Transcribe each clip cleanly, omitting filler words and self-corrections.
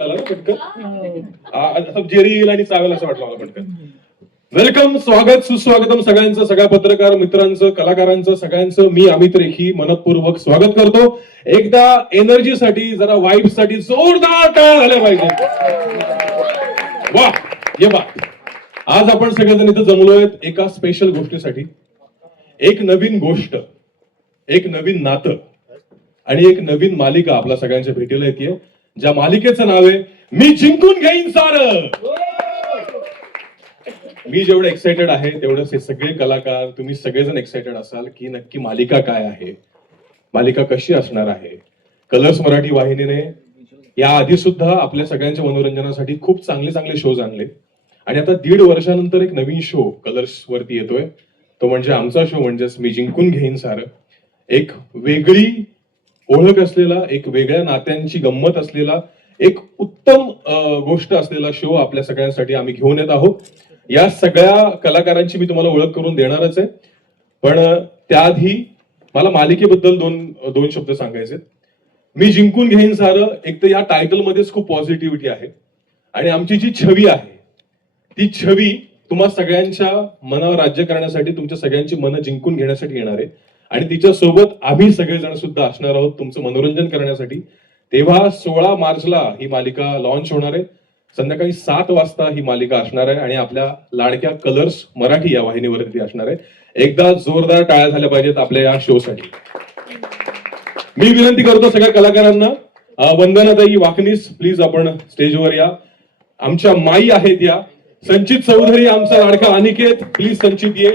पटकन जेरी येईल आणि चावेल असं वाटलं मला पटकन. वेलकम, स्वागत, सुस्वागतम सगळ्यांचं, सगळ्या पत्रकार मित्रांचं, कलाकारांचं, सगळ्यांचं मी अमित रेखी मनपूर्वक स्वागत करतो. एकदा एनर्जीसाठी, जरा वाईब्ससाठी जोरदार टाळ्या झाल्या पाहिजे. वा, ये बा. आज आपण सगळेजण इथं जमलोय एका स्पेशल गोष्टीसाठी. एक नवीन गोष्ट, एक नवीन नातं आणि एक नवीन मालिका आपल्या सगळ्यांच्या भेटीला येते, ज्या मालिकेचं नाव आहे मी जिंकून घेईन सारं. मी जेवढं एक्साइटेड आहे तेवढंच हे सगळे कलाकार, तुम्ही सगळेजण एक्साइटेड असाल की नक्की मालिका काय आहे, मालिका कशी असणार आहे. कलर्स मराठी वाहिनीने या आधी सुद्धा आपल्या सगळ्यांच्या मनोरंजनासाठी खूप चांगले चांगले शोज आणले आणि आता 1.5 वर्षानंतर एक नवीन शो कलर्स वरती येतोय, तो म्हणजे आमचा शो, म्हणजेच मी जिंकून घेईन सारं. एक वेगळी ओळख असलेला, एक वेगळ्या नात्यांची गंमत असलेला, एक उत्तम गोष्ट असलेला शो आपल्या सगळ्यांसाठी आम्ही घेऊन येत आहोत. या सगळ्या कलाकारांची मी तुम्हाला ओळख करून देणारच आहे, पण त्याआधी मला मालिकेबद्दल दोन शब्द सांगायचे. मी जिंकून घेईन सारं, एक तर या टायटल मध्येच खूप पॉझिटिव्हिटी आहे आणि आमची जी छवी आहे ती छवी तुम्हा सगळ्यांच्या मनावर राज्य करण्यासाठी, तुमच्या सगळ्यांची मनं जिंकून घेण्यासाठी येणार आहे आणि तिच्यासोबत आम्ही सगळेजण सुद्धा असणार आहोत तुमचं मनोरंजन करण्यासाठी. तेव्हा 16 मार्चला ही मालिका लॉन्च होणार आहे. संध्याकाळी 7 वाजता ही मालिका असणार आहे आणि आपल्या लाडक्या कलर्स मराठी या वाहिनीवरती असणार आहे. एकदा जोरदार टाळ्या झाल्या पाहिजेत आपल्या या शो साठी. मी विनंती करतो सगळ्या कलाकारांना, वंदनाताई वाकनीस प्लीज आपण स्टेजवर या. आमच्या माई आहेत या. संचित चौधरी आमचा लाडका अनिकेत, प्लीज संचित ये.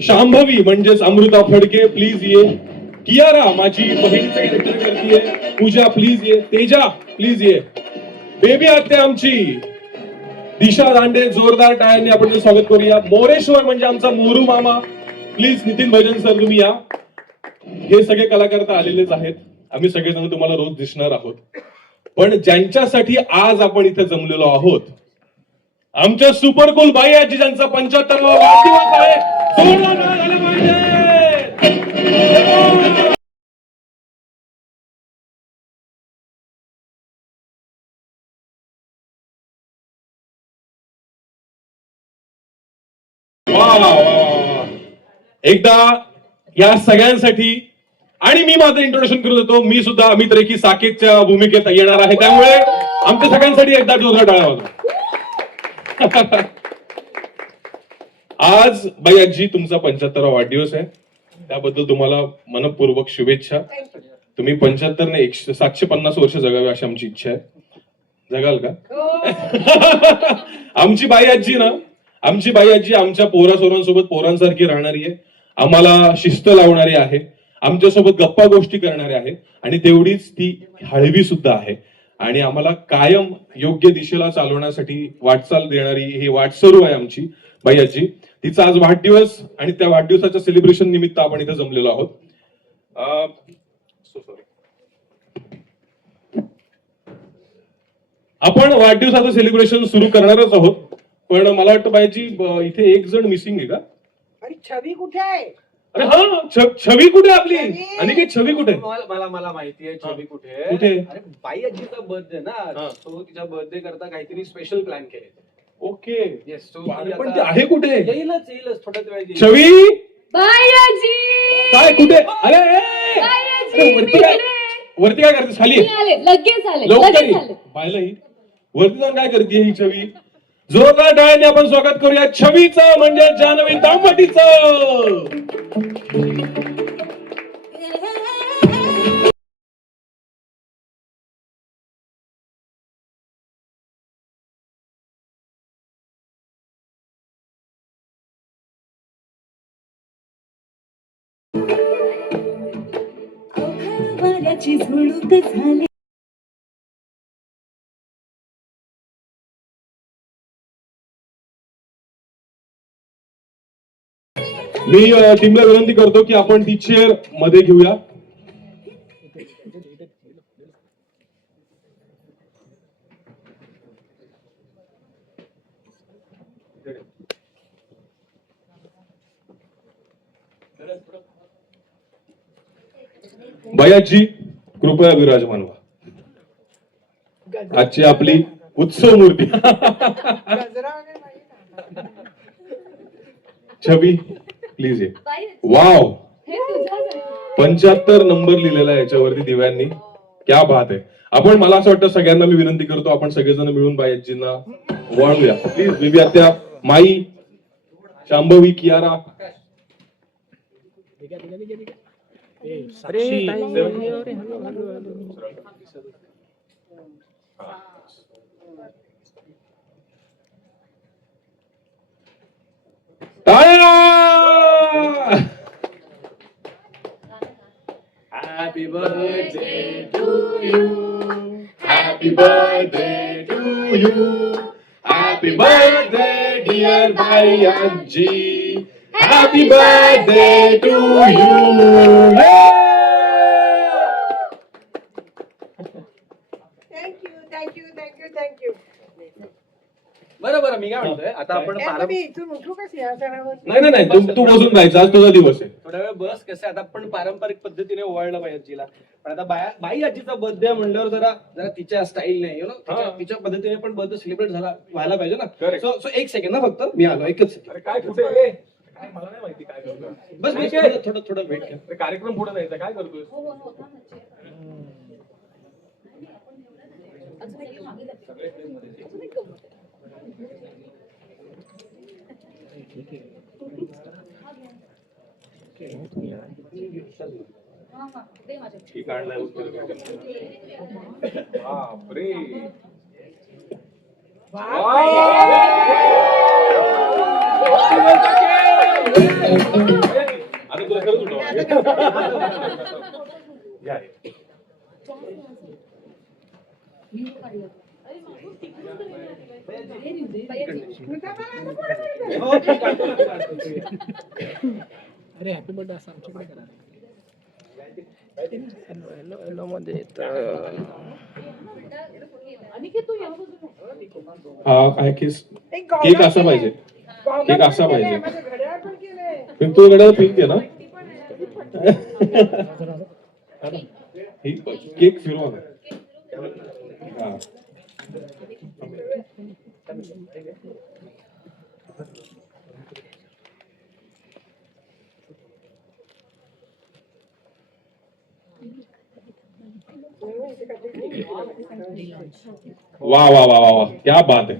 शांभवी म्हणजेच अमृता फडके प्लीज ये. कियारा माझी बहीणचं कॅरेक्टर करतीये, पूजा प्लीज ये. तेजा प्लीज ये. बेबी आत्या आमची दिशा दांडे, जोरदार टाळ्यांनी आपण स्वागत करूया. मोरेश्वर म्हणजे आमचा मोरू मामा, प्लीज नितीन भजन सर तुम्ही या. हे सगळे कलाकार तर आलेलेच आहेत, आम्ही सगळेजण तुम्हाला रोज दिसणार आहोत, पण ज्यांच्यासाठी आज आपण इथे जमलेलो आहोत, आमच्या सुपर कूल बाई आजी ज्यांचा 75वा वाढदिवस आहे, जोरदार टाळ्या झाल्या पाहिजे. एकदा या सगळ्यांसाठी, आणि मी माझं इंट्रोडक्शन करून देतो, मी सुद्धा अमित रेखी साकेतच्या भूमिकेत येणार आहे, त्यामुळे आमच्या सगळ्यांसाठी एकदा जोरदार टाळ्या वाजवा. आज बाई आजी तुमचा 75वा वाढदिवस आहे, त्याबद्दल तुम्हाला मनपूर्वक शुभेच्छा. तुम्ही 75 ने 750 वर्ष जगावे अशी आमची इच्छा आहे. जगाल का? आमची बाई आजी ना, आमची बाई आजी आमच्या पोरासोरांसोबत पोरांसारखी राहणारी आहे, आम्हाला शिस्त लावणारी आहे, आमच्यासोबत गप्पा गोष्टी करणारी आहे आणि तेवढीच ती हळवी सुद्धा आहे आणि आम्हाला कायम योग्य दिशेला चालवण्यासाठी वाटचाल देणारी ही वाटसरू आहे आमची बाई आजी. तिचा आज वाढदिवस आणि त्या वाढदिवसाच्या सेलिब्रेशन निमित्त आपण इथे जमलेलो आहोत. आपण वाढदिवसाचं सेलिब्रेशन सुरू करणारच आहोत, पण मला वाटतं बाईजी इथे एक जण मिसिंग आहे का? अरे छवी कुठे आहे? अरे हा, छवी कुठे आपली? आणि काय छवी कुठे? मला मला माहिती आहे छवी कुठे कुठे? अरे बाई आजीचा बर्थडे ना, तो तिच्या बर्थडे करता काहीतरी स्पेशल प्लॅन केले. ओके, येस, पण ते आहे कुठे? येईलच थोड्याच वेळ. छवी बायाजी काय कुठे? अरे वरती काय करते? खाली लगेच आले लवकर पाहिलं ही वरती जाऊन काय करते ही छवी? जोरदार टाळ्यांनी आपण स्वागत करूया छवीचं, म्हणजे जान्हवी दामवटीचं. झुळूक झाली. मी टीमला विनंती करतो की आपण ती चेअर मध्ये घेऊया. भैयाजी कृपया विराजमान व्हा. आजची आपली उत्सव मूर्ती गजरा वगैरे नाही ना. छबी प्लीज ये. बाई, वाव, हे तुझ्यासाठी. 75 नंबर लिहिलेला आहे याच्यावरती दिव्यांनी. क्या बात आहे. आपण, मला असं वाटतं सगळ्यांना मी विनंती करतो, आपण सगळेजण मिळून बायजींना वाळूया प्लीज. बेबी आत्या, माई, शांभवी, कियारा. टाळ्या! Happy birthday to Happy birthday to you. Happy birthday, dear Bayaji. Happy birthday to you. Thank you. बरं मी काय म्हणतोय, आता आपण मी इथून उठू का सिंहासनावर? नाही, तू बसून जायचं, आज तुझा दिवस आहे. थोड्या वेळ बस. कसं आहे, आता आपण पारंपरिक पद्धतीने ओवाळलं बाई आजीला, पण आता बाई आजीचा बर्थडे म्हणल्यावर जरा तिच्या स्टाईल नाही, तिच्या पद्धतीने पण बर्थडे सेलिब्रेट व्हायला पाहिजे ना. Correct. सो एक सेकंड ना, फक्त मी आलो, एकच सेकंड. काय कुठे आहे? काय मला नाही माहिती काय करतोय. बस थोडं वेट कर. कार्यक्रम पुढे जायचा, काय करतोय? ठीक आणलाय उत्तर. बापरे. आता तुला खरंच उठवा. या, या. हो, ठीक आहे. अरे हॅपी बर्थडे असं आमच्याकडे करा. हॅलो मध्ये हा काय केस. केक असा पाहिजे. केक असा पाहिजे. घड्याळ पण केलंय. पण तू गड्या पिंक आहे ना. ही केक फिरवा ना. हा. वाह वाह वाह वाह, क्या बात है.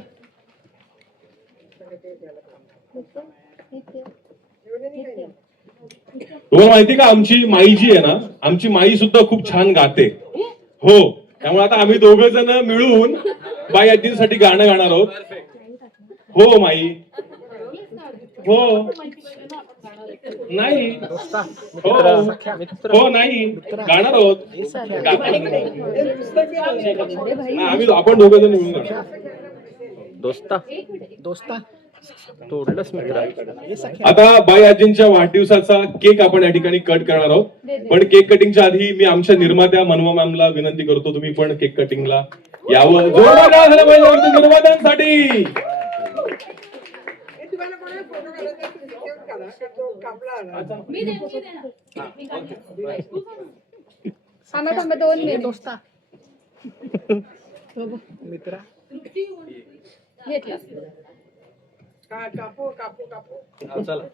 तुम्हाला माहिती का, आमची माई जी आहे ना, आमची माई सुद्धा खूप छान गाते. हो, त्यामुळे आता आम्ही दोघ जण मिळून बाई आजींसाठी गाणं गाणार आहोत. हो माई. हो नाही. हो नाही, गाणार आहोत. आपण दोघ जण मिळून गाणार. दोस्ता तोडलंच मित्र. आता बाई आजींच्या वाढदिवसाचा केक आपण या ठिकाणी कट करणार आहोत. पण केक कटिंगच्या आधी मी आमच्या निर्मात्या मनवा मॅमला विनंती करतो, तुम्ही पण केक कटिंगला यावं. जोरदार टाळ्या झाल्या पाहिजे आमच्या निर्मात्यांसाठी. तुम्हाला कोणाला फोटो काढायचा असेल, देऊन काढा, का तो कापला आला. मी देणार. थांबा 2 मिनिट. दोस्ता मित्रा घेतला. कापू. हा, चला.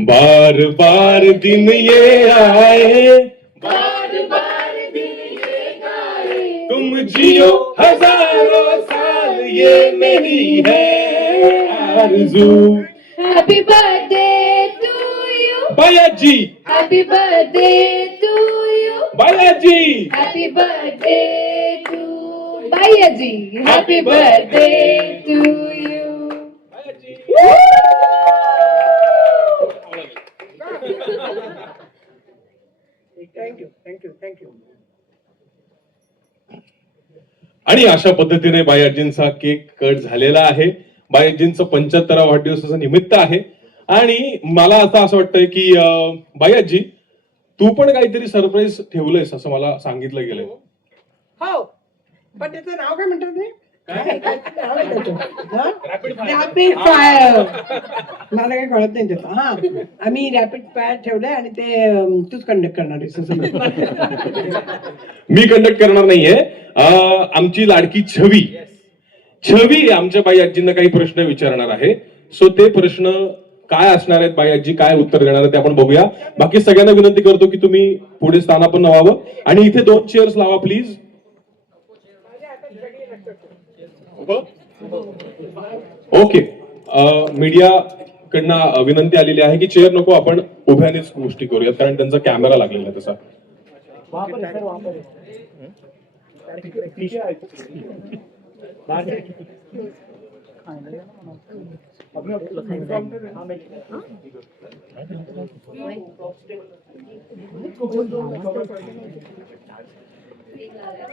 बार बार दिन ये आए, तुम जियो हजारों साल, ये मेरी है आरज़ू. Happy birthday to you. बाया जी. Happy birthday to you. बाया जी. Happy birthday to Bayaji. Happy birthday to you. Thank you. आणि अशा पद्धतीने बायाजींचा केक कट झालेला आहे. बायाजींचं 75वा वाढदिवसाचं निमित्त आहे. आणि मला आता असं वाटतंय की बायाजी, तू पण काहीतरी सरप्राईज ठेवलंयस असं मला सांगितलं गेलंय. हो, पण त्याचं नाव काय म्हणतात ते? Rapid fire. मला काही कळत नाही त्याचं. हा, आम्ही रॅपिड फायर ठेवलंय आणि ते तूच कंडक्ट करणार आहेस असं म्हणतो. मी कंडक्ट करणार नाहीये. आमची लाडकी छवी आमच्या बाई आजींना काही प्रश्न विचारणार आहे. सो ते प्रश्न काय असणार आहेत, बाई आजी काय उत्तर देणार आहेत ते आपण बघूया. बाकी सगळ्यांना विनंती करतो की तुम्ही पुढे स्थानापन्न व्हावं आणि इथे 2 चेअर्स लावा प्लीज. ओके, मीडिया कडनं विनंती आलेली आहे की चेअर नको, आपण उभ्यानेच गोष्टी करूयात कारण त्यांचा कॅमेरा लागलेला आहे तसा.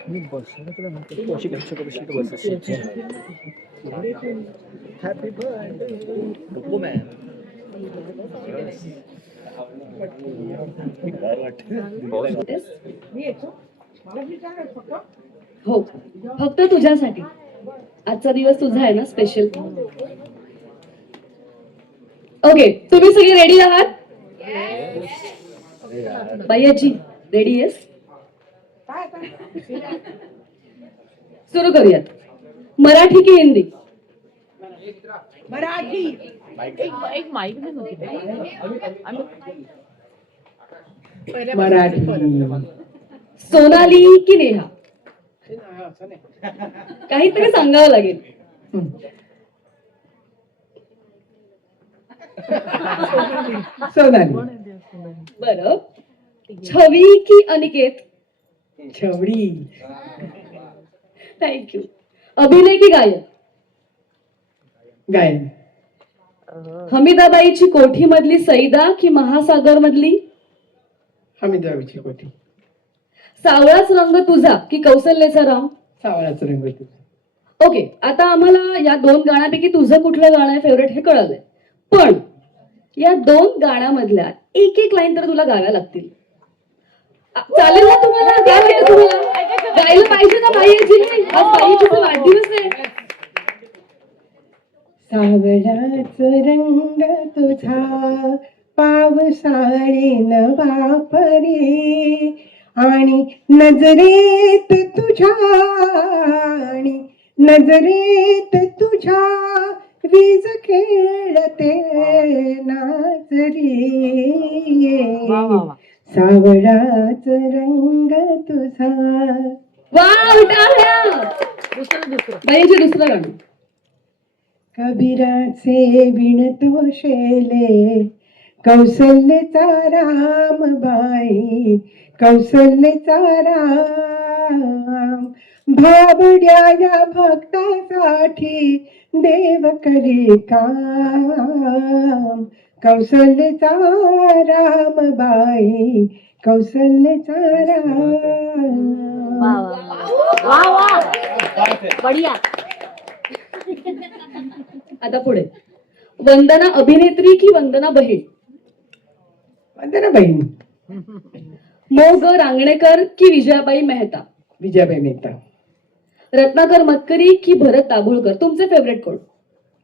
मी बसलो तुला म्हणतो तू अशी कशी बस हॅपी बर्थडे नको मॅम. हो, फक्त तुझ्यासाठी. आजचा दिवस तुझा आहे ना, स्पेशल. ओके, तुम्ही सगळे रेडी आहात? बाईजी रेडी आहेस? सुरू करूयात. मराठी की हिंदी? मराठी. मराठी. सोनाली की नेहा? काहीतरी सांगावं लागेल. सोनाली. बरं, छवी की अनिकेत? छवडी. थँक्यू. अभिनय की गायन? गायन. हमीदाबाईची कोठी मधली सईदा की महासागर मधली? हमीदाबाईची कोठी. सावळाच रंग तुझा की कौशल्याचा राम? सावळाचा रंग तुझा. ओके, आता आम्हाला या 2 गाण्यापैकी तुझं कुठलं गाणं आहे फेवरेट हे कळलंय, पण या 2 गाण्यामधल्या एक लाईन तर तुला गाव्या लागतील. चालेल ना तुम्हाला? काय वाटतं तुम्हाला? गायला पाहिजे ना बाईची? आज बाईचा वाढदिवस आहे. सावळाच रंग तुझा पावसाळी नवा परी आणि नजरेत तुझ्या वीज खेळते नाचरी. सावळाच रंग तुझा. वाव, टाळ्या. बाईचे दुसरं गाणं. कबीराचे विणतो शेले कौशल्याचा रामबाई, कौशल्याचा राम. भाबड्या या भक्तासाठी देव करी काम. कौशल्याचा रामबाई, कौशल्याचा राम. आता पुढे. वंदना अभिनेत्री की वंदना बहीण? वंदना बहीण. मोग रांगणेकर की विजयाबाई मेहता? विजयाबाई मेहता. रत्नाकर मतकरी की भरत दाभोळकर? तुमचे फेवरेट कोण?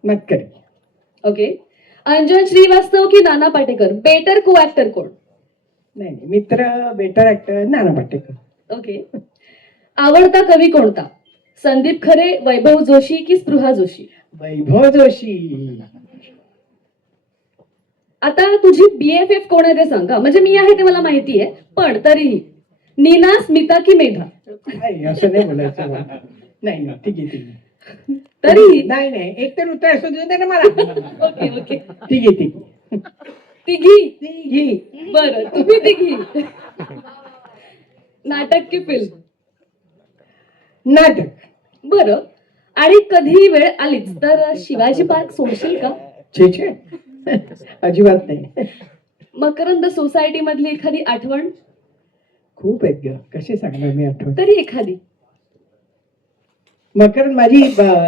मतकरी. ओके. अंजन श्रीवास्तव की नाना पाटेकर? बेटर को ऍक्टर कोण? नाही, मित्र better actor Nana Patekar. Okay. आवडता कवी कोणता? संदीप खरे, वैभव जोशी की स्पृहा जोशी? वैभव जोशी. आता तुझी BFF कोण आहे ते सांगा. म्हणजे मी आहे ते मला माहिती आहे, पण तरीही नीना, स्मिता की मेधा? नाही, असं नाही बोलायचं मला. नाही, ठीक आहे. तरीही नाही, एक तर उत्तर असू दे ना मला. Okay okay. ठीक आहे. तिघी. बरं, तुम्ही तिघी. नाटक की फिल्म? नाटक. बरं, आणि कधी वेळ आलीच तर शिवाजी पार्क सोडशील का? छे अजिबात नाही. मकरंद सोसायटी मधली एखादी आठवण? खूप आहेत ग, कशी सांगणार मी आठवण. तरी एखादी. मकरंद, माझी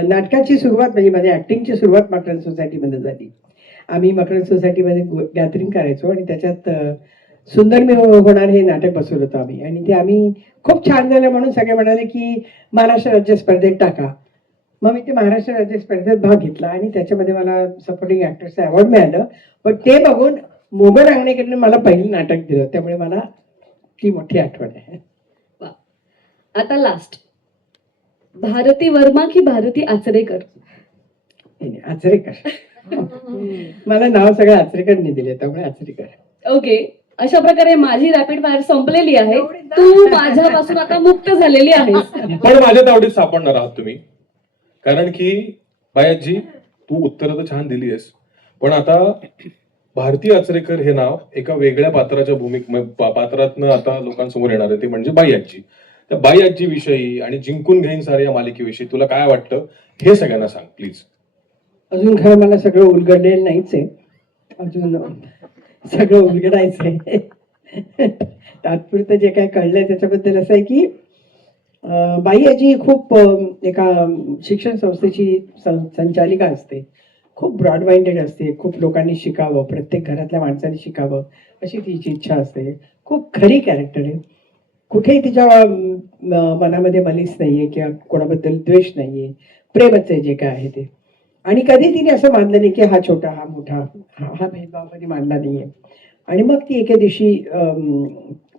नाटकाची सुरुवात म्हणजे माझ्या ऍक्टिंगची सुरुवात मकरंद सोसायटीमध्ये झाली. आम्ही मकरंद सोसायटीमध्ये गॅदरिंग करायचो आणि त्याच्यात सुंदर मी होणार हे नाटक बसवलं होतं आम्ही. आणि ते आम्ही खूप छान झालं म्हणून सगळे म्हणाले की महाराष्ट्र राज्य स्पर्धेत टाका. मग मी ते महाराष्ट्र राज्य स्पर्धेत भाग घेतला आणि त्याच्यामध्ये मला सपोर्टिंग ऍक्टरचं अवॉर्ड मिळालं. पण ते बघून मोगल रांगणेकरने मला पहिलं नाटक दिलं, त्यामुळे मला ती मोठी आठवण आहे. वा. आता लास्ट, भारती वर्मा की भारती आचरेकर? नाही, नाही, आचरेकर. मला नाव सगळं आचरेकरने दिले, त्यामुळे आचरेकर. ओके, अशा प्रकारे माझी रॅपिड फायर संपलेली आहे. तू माझ्यापासून आता मुक्त झालेली आहेस. पण माझ्या तावडीत सापडणार आहात तुम्ही, कारण की बायाजी तू उत्तरं तर छान दिली आहेस, पण आता भारती आचरेकर हे नाव एका वेगळ्या पात्राच्या पात्रातनं आता लोकांसमोर येणार आहे, ते म्हणजे बाई आजी. त्या बाई आजी विषयी आणि जिंकून घेईन सारे या मालिकेविषयी तुला काय वाटतं हे सगळ्यांना सांग प्लीज. अजून खरं मला सगळं उलगडलेलं नाहीच आहे, अजून सगळं उलगडायचंय. तात्पुरतं जे काय कळलंय त्याच्याबद्दल असं आहे की बाई आजी खूप एका शिक्षण संस्थेची संचालिका असते, खूप ब्रॉड माइंडेड असते, खूप लोकांनी शिकावं, प्रत्येक घरातल्या माणसाने शिकावं अशी तिची इच्छा असते. खूप खरी कॅरेक्टर आहे, कुठेही तिच्या मनामध्ये मलिस नाहीये किंवा कोणाबद्दल द्वेष नाहीये, प्रेमच आहे जे काय आहे ते. आणि कधी तिने असं मानलं नाही की हा छोटा हा मोठा, हा भेदभाव कधी मानला नाहीये. आणि मग ती एके दिवशी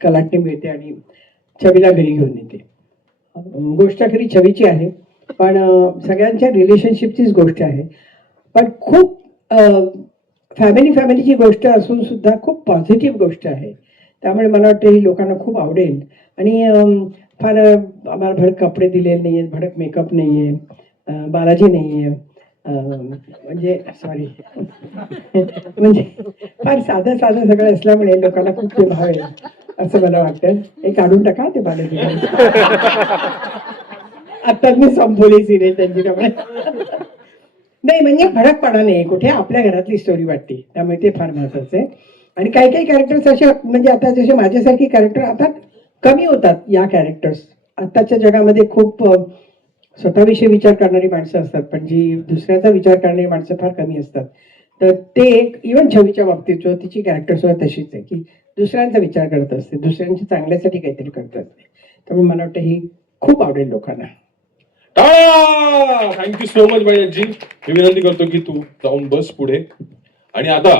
कलाटणी मिळते आणि छबीला घरी घेऊन येते. गोष्ट खरी छबीची आहे, पण सगळ्यांच्या रिलेशनशिपचीच गोष्ट आहे, पण खूप फॅमिलीची गोष्ट असून सुद्धा खूप पॉझिटिव्ह गोष्ट आहे. त्यामुळे मला वाटतं ही लोकांना खूप आवडेल. आणि फार आम्हाला भडक कपडे दिलेले नाही आहेत, भडक मेकअप नाही आहे, बालाजी नाही आहे, म्हणजे सॉरी म्हणजे फार साधं सगळं असल्यामुळे लोकांना खूप ते भावेल असं मला वाटतं. हे काढून टाका ते बालाजी. आता मी संपवली सिरियल त्यांची, त्यामुळे नाही म्हणजे भडकपणा नाही कुठे, आपल्या घरातली स्टोरी वाटते, त्यामुळे ते फार महत्वाचं आहे. आणि काही कॅरेक्टर्स असे म्हणजे आता जसे माझ्यासारखी कॅरेक्टर आता कमी होतात. या कॅरेक्टर्स आताच्या जगामध्ये खूप स्वतःविषयी विचार करणारी माणसं असतात, पण जी दुसऱ्याचा विचार करणारी माणसं फार कमी असतात. तर ते एक इव्हन छवीच्या बाबतीत जो तिची कॅरेक्टर सुद्धा तशीच आहे की दुसऱ्यांचा विचार करत असते, दुसऱ्यांच्या चांगल्यासाठी काहीतरी करत असते. त्यामुळे मला वाटतं ही खूप आवडेल लोकांना. थँक्यू सो मच बाई आजी. मी विनंती करतो की तू जाऊन बस पुढे. आणि आता